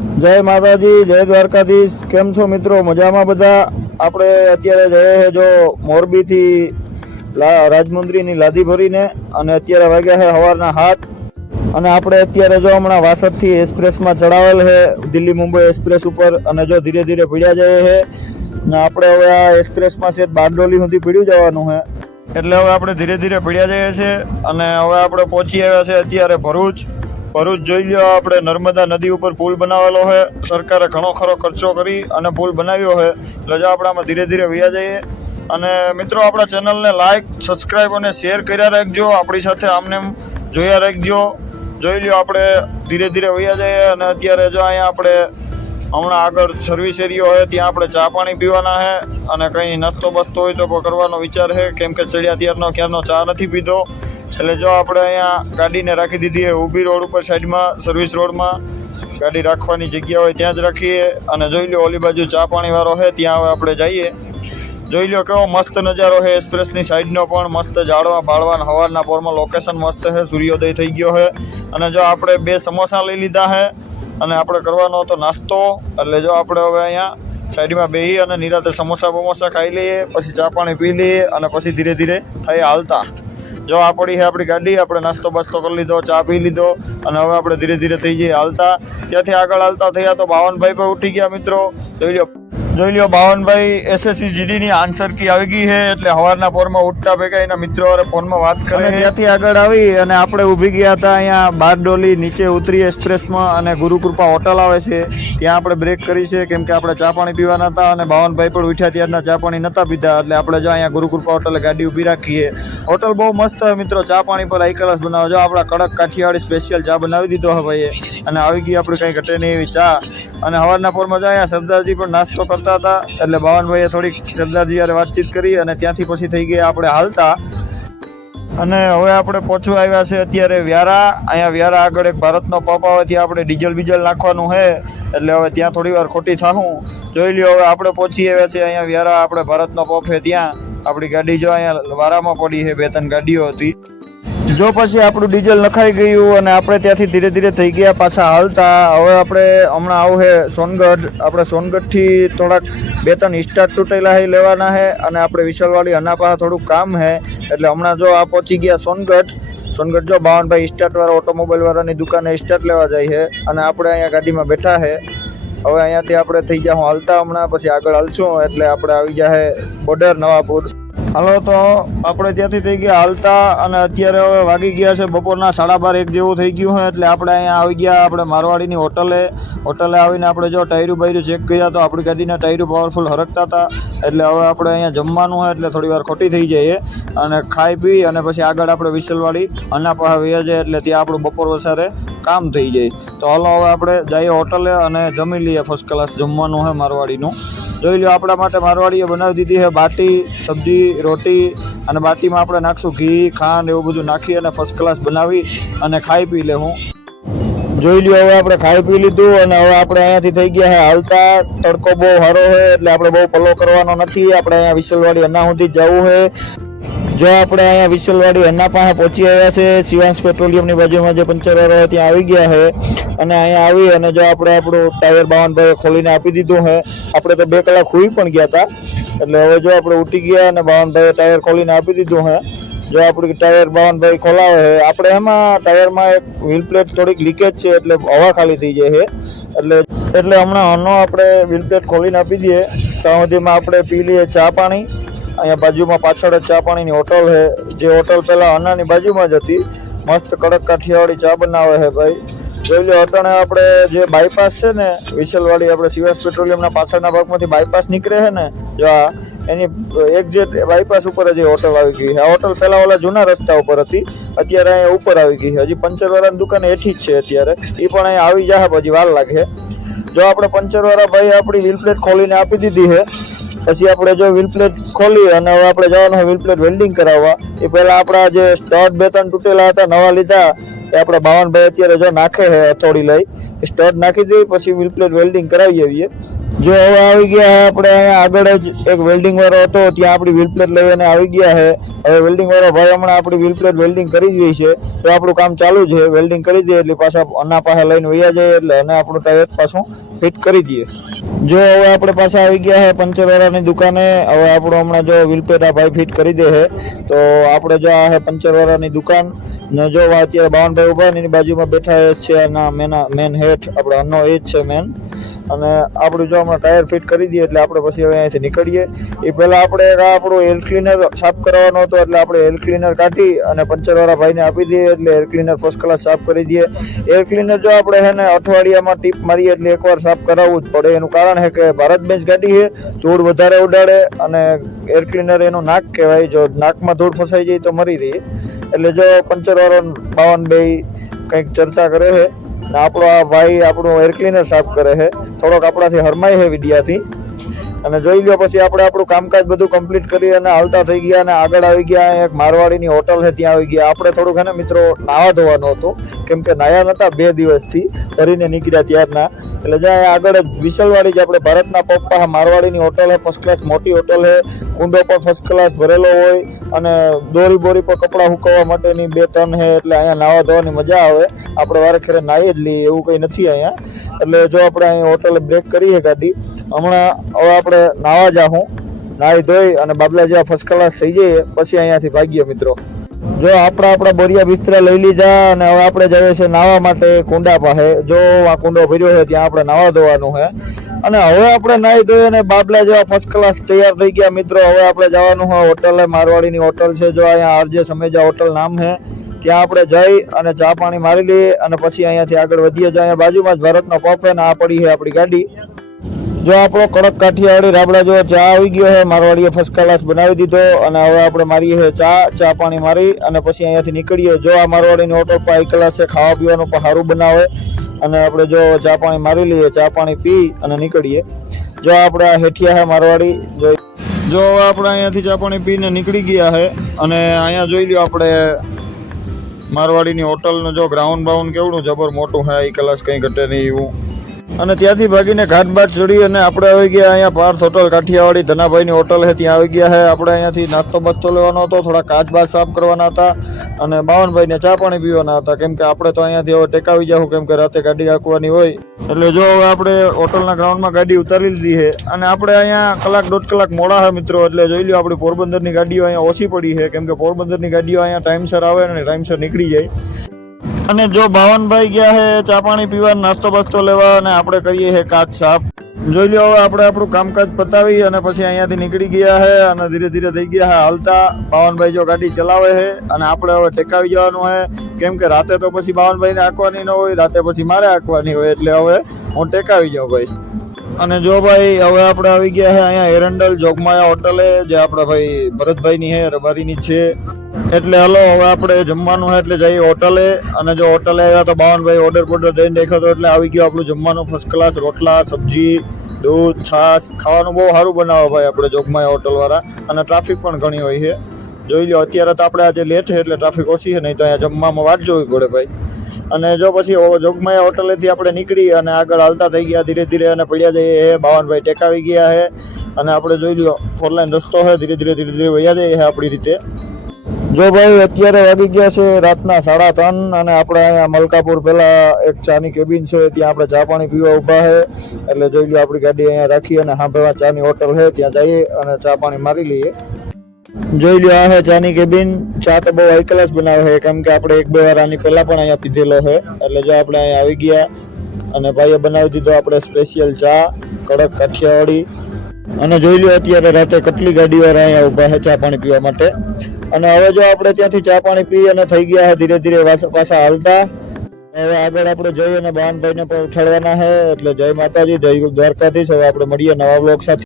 જય માતાજી, જય દ્વારકાધીશ। કેમ છો મિત્રો? મજામાં બધા? આપણે અત્યારે જઈએ છે જો મોરબીથી રાજમુંદ્રીની લાદી ભરીને, અને અત્યારે વાગ્યા છે સવારના 7, અને આપણે અત્યારે જો હમણાં વાસદથી એક્સપ્રેસમાં ચડાવેલ છે દિલ્હી મુંબઈ એક્સપ્રેસ ઉપર, અને જો ધીરે ધીરે પીડ્યા જાય છે ને આપણે હવે આ એક્સપ્રેસમાં છે બારડોલી સુધી પીડ્યું જવાનું છે, એટલે હવે આપણે ધીરે ધીરે પીડ્યા જઈએ છીએ। અને હવે આપણે પહોંચી આવ્યા છે અત્યારે ભરૂચ જોઈ લો, આપણે નર્મદા નદી ઉપર પુલ બનાવેલો છે। સરકારે ઘણો ખરો ખર્ચો કરી અને પુલ બનાવ્યો છે, એટલે જો આપણે આમાં ધીરે ધીરે વયા જઈએ। અને મિત્રો, આપણા ચેનલને લાઈક, સબસ્ક્રાઈબ અને શેર કર્યા રાખજો, આપણી સાથે આમને જોયા રાખજો। જોઈ લો, આપણે ધીરે ધીરે વયા જઈએ। અને અત્યારે જો અહીંયા આપણે હમણાં આગળ સર્વિસ એરિયો હોય ત્યાં આપણે ચા પાણી પીવાના છે, અને કંઈ નાસ્તો બસ્તો હોય તો કરવાનો વિચાર છે, કેમ કે ચડ્યા ક્યારનો ચા નથી પીધો। એટલે જો આપણે અહીંયા ગાડીને રાખી દીધી છે ઊભી રોડ ઉપર, સાઈડમાં સર્વિસ રોડમાં ગાડી રાખવાની જગ્યા હોય ત્યાં જ રાખીએ। અને જોઈ લો, ઓલી બાજુ ચા પાણીવાળો છે ત્યાં હવે આપણે જઈએ। જોઈ લો કેવો મસ્ત નજારો છે એક્સપ્રેસની સાઈડનો, પણ મસ્ત ઝાડવા બાળવાન હવારના પોરમાં લોકેશન મસ્ત છે, સૂર્યોદય થઈ ગયો છે। અને જો આપણે 2 સમોસા લઈ લીધા છે, અને આપણે કરવાનો હતો નાસ્તો, એટલે જો આપણે હવે અહીંયા સાઈડમાં બેસી અને નિરાતે સમોસા બમોસા ખાઈ લઈએ, પછી ચા પાણી પી લઈએ, અને પછી ધીરે ધીરે થાય હાલતા। જો આ પડી છે આપણી ગાડી, આપણે નાસ્તો બાસ્તો કરી લીધો, ચા પી લીધો, અને હવે આપણે ધીરે ધીરે થઈ જઈએ હાલતા। ત્યાંથી આગળ હાલતા થયા તો બાવનભાઈ પણ ઉઠી ગયા મિત્રો। જોઈ લો બાવનભાઈ SSC GDની આન્સર કી આવી ગઈ છે, એટલે સવારના પોરમાં ઉઠતા ભેગા એના મિત્રો વાળા ફોનમાં વાત કરે। ત્યાંથી આગળ આવી અને આપણે ઊભી ગયા હતા અહીંયા બારડોલી, નીચે ઉતરી એક્સપ્રેસમાં, અને ગુરુકૃપા હોટલ આવે છે ત્યાં આપણે બ્રેક કરી છે, કેમ કે આપણે ચા પાણી પીવાના હતા, અને બાવનભાઈ પણ ઉઠ્યા ત્યારના ચા પાણી નહોતા પીધા, એટલે આપણે જો અહીંયા ગુરુકૃપા હોટલે ગાડી ઊભી રાખીએ। હોટલ બહુ મસ્ત હોય મિત્રો, ચા પાણી પર હાઈ ક્લાસ બનાવો। જો આપણા કડક કાઠિયાવાડી સ્પેશિયલ ચા બનાવી દીધો હવે ભાઈએ, અને આવી ગઈ આપણે કંઈ ઘટે નહીં એવી ચા। અને સવારના પોરમાં જો અહીંયા સરદારજી પણ નાસ્તો કરતા હતા, એટલે બાવનભાઈએ થોડીક સરદારજી યારે વાતચીત કરી, અને ત્યાંથી પછી થઈ ગયા આપણે હાલતા। અને હવે આપણે પહોંચવા આવ્યા છે અત્યારે વ્યારા। અહીંયા વ્યારા આગળ એક ભારતનો પંપ આવે, ત્યાં આપણે ડીઝલ બીજલ નાખવાનું છે, એટલે હવે ત્યાં થોડી વાર ખોટી થાશું। જોઈ લ્યો, હવે આપણે પહોંચી આવ્યા છે અહીંયા વ્યારા, આપણે ભારતનો પંપ છે ત્યાં આપણી ગાડી જો અહીંયા વારામાં પડી છે, 2-3 ગાડીઓ હતી। જો પછી આપણું ડીઝલ નખાઈ ગયું, અને આપણે ત્યાંથી ધીરે ધીરે થઈ ગયા પાછા હાલતા। હવે આપણે હમણાં આવું છે સોનગઢ, આપણે સોનગઢથી થોડાક 2-3 સ્ટાર્ટ તૂટેલા છે લેવાના છે, અને આપણે વિશાલવાડી અના પાસે થોડુંક કામ છે, એટલે હમણાં જો આ પહોંચી ગયા સોનગઢ જો બાવનભાઈ સ્ટાર્ટવાળા ઓટોમોબાઈલવાળાની દુકાને સ્ટાર્ટ લેવા જાય છે, અને આપણે અહીંયા ગાડીમાં બેઠા છે। હવે અહીંયાથી આપણે થઈ જાઉં હાલતા, હમણાં પછી આગળ હાલશું એટલે આપણે આવી જાય બોર્ડર નવાપુર। હાલો, તો આપણે ત્યાંથી થઈ ગયા હાલતા, અને અત્યારે હવે વાગી ગયા છે બપોરના 12:30 જેવું થઈ ગયું છે, એટલે આપણે અહીંયા આવી ગયા આપણે મારવાડીની હોટલે આવીને આપણે જો ટાયરું બાયરું ચેક કર્યા તો આપણી ગાડીના ટાયરું પાવરફુલ હરકતા હતા, એટલે હવે આપણે અહીંયા જમવાનું હોય એટલે થોડી વાર ખોટી થઈ જાય, અને ખાઈ પી અને પછી આગળ આપણે વિસલવાડી અના પાસે વયા જાય, એટલે ત્યાં આપણું બપોર વસારે કામ થઈ જાય। તો હાલો હવે આપણે જઈએ હોટલે અને જમી લઈએ, ફર્સ્ટ ક્લાસ જમવાનું છે મારવાડીનું। જોઈ લો, આપણા માટે મારવાડીએ બનાવી દીધી છે બાટી, સબ્જી, રોટી, અને બાટીમાં આપણે નાખશું ઘી, ખાંડ એવું બધું નાખી અને ફર્સ્ટ ક્લાસ બનાવી અને ખાઈ પી લેવું। જોઈ લ્યો, હવે આપણે ખાઈ પી લીધું, અને હવે આપણે અહીંયાથી થઈ ગયા છે હાલતા। તડકો બહુ સારો છે, એટલે આપણે બહુ પલો કરવાનો નથી, આપણે અહીંયા વિસલવાડી અના સુધી જવું છે। જો આપણે અહીંયા વિસલવાડી અના પાસે પહોંચી આવ્યા છે, શિવાંશ પેટ્રોલિયમની બાજુમાં જે પંચરવાળો હોય ત્યાં આવી ગયા છે, અને અહીંયા આવી અને જો આપણે આપણું ટાયર બાવનભાઈએ ખોલીને આપી દીધું છે। આપણે તો 2 કલાક સૂઈ પણ ગયા હતા, એટલે હવે જો આપણે ઉઠી ગયા અને બાવનભાઈએ ટાયર ખોલીને આપી દીધું છે। જો આપણી ટાયર બાવનભાઈ ખોલાવે છે, આપણે એમાં ટાયરમાં એક વ્હીલ પ્લેટ થોડીક લીકેજ છે, એટલે હવા ખાલી થઈ જાય છે, એટલે હમણાં આનો આપણે વ્હીલ પ્લેટ ખોલીને આપી દઈએ। ત્યાં સુધીમાં આપણે પી લઈએ ચા પાણી। અહીંયા બાજુમાં પાછળ જ ચા પાણીની હોટલ છે, જે હોટલ પહેલાં અનાની બાજુમાં જ હતી, મસ્ત કડક કાઠિયાવાડી ચા બનાવે છે ભાઈ। જોઈ લો, અટાણે આપણે જે બાયપાસ છે ને વિસલવાડી, આપણે શિવાંશ પેટ્રોલિયમના પાછળના ભાગમાંથી બાયપાસ નીકળે છે ને, જો એની એક્ઝેક્ટ બાયપાસ ઉપર જ હોટલ આવી ગઈ છે। આ હોટલ પહેલાં ઓલા જૂના રસ્તા ઉપર હતી, અત્યારે અહીંયા ઉપર આવી ગઈ છે। હજી પંચરવાળાની દુકાન હેઠી જ છે અત્યારે, એ પણ અહીંયા આવી જાય, પછી વાર લાગે। જો આપણે પંચરવાળા ભાઈ આપણી વ્હીલ પ્લેટ ખોલીને આપી દીધી છે, પછી આપણે જો વ્હીલ પ્લેટ ખોલી અને હવે આપણે જવાનું હોય વ્હીલ પ્લેટ વેલ્ડિંગ કરાવવા। એ પહેલાં આપણા જે સ્ટડ 2-3 તૂટેલા હતા નવા લીધા, એ આપણે બાવનભાઈ અત્યારે જો નાખે છે હથોડી લઈ, સ્ટડ નાખી દઈએ, પછી વ્હીલ પ્લેટ વેલ્ડિંગ કરાવી આવીએ। જો હવે આવી ગયા હે આપણે અહીંયા આગળ જ એક વેલ્ડિંગ વાળો હતો, ત્યાં આપણી વ્હીલ પ્લેટ લઈને આવી ગયા છે. હવે વેલ્ડિંગ વાળો ભાઈ હમણાં આપણી વ્હીલ પ્લેટ વેલ્ડિંગ કરી દઈ છે, તો આપણું કામ ચાલુ છે. વેલ્ડિંગ કરી દઈએ એટલે પાછા અના પાસે લઈને વયા જાય એટલે અને આપણું ટાયર પાછું ફિટ કરી દઈએ. જો હવે આપણે પાછા આવી ગયા છે પંચર વાળાની દુકાને. હવે આપણું હમણાં જો વ્હીલ પ્લેટ આ ભાઈ ફિટ કરી દે છે, તો આપણે જો આ છે પંચર વાળાની દુકાન ને જો અત્યારે બાવનભાઈ ઉભા એની બાજુમાં બેઠા છે. આના મેન હેઠ આપણે અન્નો એ જ છે મેન. અને આપણું જો હમણાં ટાયર ફિટ કરી દઈએ એટલે આપણે પછી હવે અહીંયાથી નીકળીએ. એ પહેલાં આપણે આપણું એર ક્લીનર સાફ કરવાનો હતો, એટલે આપણે એર ક્લીનર કાઢી અને પંચરવાળા ભાઈને આપી દઈએ એટલે એર ક્લીનર ફર્સ્ટ ક્લાસ સાફ કરી દઈએ. એર ક્લીનર જો આપણે છે ને અઠવાડિયામાં ટીપ મારીએ એટલે એકવાર સાફ કરાવવું જ પડે. એનું કારણ છે કે ભારત બેન્ચ ગાડી છે, ધૂળ વધારે ઉડાડે અને એર ક્લીનર એનું નાક કહેવાય. જો નાકમાં ધૂળ ફસાઈ જાય તો મરી રહી. એટલે જો પંચરવાળો 52 કંઈક ચર્ચા કરે છે ને આપણો આ ભાઈ આપણું એર ક્લીનર સાફ કરે છે. થોડોક આપણાથી હરમાય છે વિડિયાથી. અને જોઈ લો પછી આપણે આપણું કામકાજ બધું કમ્પ્લીટ કરી અને હાલતા થઈ ગયા અને આગળ આવી ગયા. એક મારવાડીની હોટલ છે ત્યાં આવી ગયા. આપણે થોડુંક છે ને મિત્રો નાવા ધોવાનું હતું, કેમ કે નાયા નહોતા 2 દિવસથી, ફરીને નીકળ્યા ત્યારના. એટલે જ્યાં આગળ વિસલવાડી જ આપણે ભારતના પપ્પા મારવાડીની હોટલ છે, ફર્સ્ટ ક્લાસ મોટી હોટલ છે. કુંડો પણ ફર્સ્ટ ક્લાસ ભરેલો હોય અને દોરી બોરી પર કપડાં સુકવવા માટેની 2-3 છે. એટલે અહીંયા નાવા ધોવાની મજા આવે. આપણે વારે ખેરે નાહી જ લઈએ એવું કંઈ નથી અહીંયા. એટલે જો આપણે અહીંયા હોટલે બ્રેક કરીએ ગાડી. હમણાં હવે આપણે નાવા જાઉં, નાહી ધોઈ અને બાબલા જેવા ફર્સ્ટ ક્લાસ થઈ જઈએ પછી અહીંયાથી ભાગીએ મિત્રો. જો આપણા બોરિયા બિસ્તરા લઈ લીધા અને હવે આપણે જઈએ છીએ નાવા માટે કુંડા પાસે. જો આ કુંડો ભર્યો છે ત્યાં આપણે નાવા ધોવાનું છે. અને હવે આપણે નાહી ધોઈ અને બાબલા જેવા ફર્સ્ટ ક્લાસ તૈયાર થઈ ગયા મિત્રો. હવે આપણે જવાનું હોય હોટલ, મારવાડીની હોટલ છે. જો અહીંયા આરજે સમેજા હોટલ નામ છે, ત્યાં આપણે જઈ અને ચા પાણી મારી લઈએ અને પછી અહીંયાથી આગળ વધીએ. જો અહીંયા બાજુમાં જ ભારતનો પપ છે ને આ પડી છે આપણી ગાડી. જો આપણો કડક કાઠિયાવાડી રાબડા જો ચા આવી ગયો છે, મારવાડીએ ફર્સ્ટ ક્લાસ બનાવી દીધો. અને હવે આપણે મારીએ છે ચા પાણી મારી અને પછી અહીંયાથી નીકળીએ. જો આ મારવાડીની હોટલ પર હાઈ ક્લાસ છે, ખાવા પીવાનું પણ સારું બનાવે. અને આપણે જો ચા પાણી મારી લઈએ, ચા પાણી પી અને નીકળીએ. જો આપણે આ હેઠિયા છે મારવાડી. જો હવે આપણે અહીંયાથી ચા પાણી પીને નીકળી ગયા છે અને અહીંયા જોઈ લ્યો આપણે મારવાડીની હોટલનું જો ગ્રાઉન્ડ બાઉન્ડ કેવડું જબર મોટું છે, હાઈ ક્લાસ કંઈ ઘટે નહીં એવું. અને ત્યાંથી ભાગીને ઘાટ બાટ ચડી અને આપણે આવી ગયા અહીંયા પાર્થ હોટલ કાઠિયાવાડી ધનાભાઈની હોટલ છે, ત્યાં આવી ગયા છે. આપણે અહીંયાથી નાસ્તો બાસ્તો લેવાનો હતો, થોડા કાચ બાચ સાફ કરવાના હતા અને બાવનભાઈને ચા પાણી પીવાના હતા. કેમ કે આપણે તો અહીંયાથી હવે ટેકાવી જાઉં, કેમ કે રાતે ગાડી હાંકવાની હોય. એટલે જો હવે આપણે હોટલના ગ્રાઉન્ડમાં ગાડી ઉતારી લીધી છે અને આપણે અહીંયા 1-1.5 કલાક મોડા છે મિત્રો. એટલે જોઈ લો આપણી પોરબંદરની ગાડીઓ અહીંયા ઓછી પડી છે, કેમ કે પોરબંદરની ગાડીઓ અહીંયા ટાઈમસર આવે અને ટાઈમસર નીકળી જાય. અને જો બાવનભાઈ ગયા છે ચા પાણી પીવા, નાસ્તો બાસ્તો લેવા અને આપણે કરીએ છે કાચ સાફ. જોઈ લો હવે આપણે આપણું કામકાજ પતાવી અને પછી અહીંયાથી નીકળી ગયા છે અને ધીરે ધીરે થઈ ગયા છે હાલતા. બાવનભાઈ જો ગાડી ચલાવે છે અને આપણે હવે ટેકાવી જવાનું છે, કેમ કે રાતે તો પછી બાવનભાઈને હાંકવાની ન હોય, રાતે પછી મારે હાંકવાની હોય. એટલે હવે હું ટેકાવી જાઉં ભાઈ. અને જો ભાઈ હવે આપણે આવી ગયા છે અહીંયા એરંડલ જોગમાયા હોટલે, જે આપણા ભાઈ ભરતભાઈની છે, રબારીની છે. એટલે હલો હવે આપણે જમવાનું છે એટલે જઈએ હોટલે. અને જો હોટલે આવ્યા તો બાવનભાઈ ઓર્ડર દઈને દેખાતો એટલે આવી ગયો આપણું જમવાનું ફર્સ્ટ ક્લાસ. રોટલા, સબ્જી, દૂધ, છાશ, ખાવાનું બહુ સારું બનાવે ભાઈ આપણે જોગમાયા હોટલવાળા. અને ટ્રાફિક પણ ઘણી હોય છે. જોઈ લો અત્યારે તો આપણે આજે લેટ છે એટલે ટ્રાફિક ઓછી છે, નહીં તો અહીંયા જમવામાં વાટ જોવી પડે ભાઈ. અને જો પછી જોગમાયા હોટલેથી આપણે નીકળી અને આગળ હાલતા થઈ ગયા ધીરે ધીરે અને પડ્યા જઈએ. બાવનભાઈ ટેકાવી ગયા છે અને આપણે જોઈ લો 4 લાઈન રસ્તો છે, ધીરે ધીરે વયા જઈએ છે આપણી રીતે. જો ભાઈ અત્યારે વાગી ગયા છે રાતના 3:30 અને આપણે અહીંયા મલકાપુર પહેલા એક ચાની કેબિન છે, ત્યાં આપણે ચા પાણી પીવા ઊભા છે. એટલે જોઈ લો આપણી ગાડી અહીંયા રાખી અને સાંભળવા ચાની હોટલ છે, ત્યાં જઈએ અને ચા પાણી મારી લઈએ. જોઈ લો આ છે ચાની કેબિન. ચા તો બહુ હાઈ ક્લાસ બનાવે છે, કેમ કે આપણે 1-2 વાર આની પહેલા પણ અહીંયા પીધેલો છે. એટલે જો આપણે અહીંયા આવી ગયા અને ભાઈએ બનાવી દીધો આપણે સ્પેશિયલ ચા, કડક કાઠિયાવાડી. અને જોઈ લો અત્યારે રાતે કેટલી ગાડીવાળા અહીંયા ઊભા છે ચા પાણી પીવા માટે. અને હવે જો આપણે ત્યાંથી ચા પાણી પી અને થઈ ગયા છે ધીરે ધીરે પાછા હાલતા. હવે આગળ આપણે જઈએ અને બાવનભાઈને પણ ઉઠાડવાના છે. એટલે જય માતાજી, જય દ્વારકાધીશ. હવે આપણે મળીએ નવા બ્લોગ સાથે.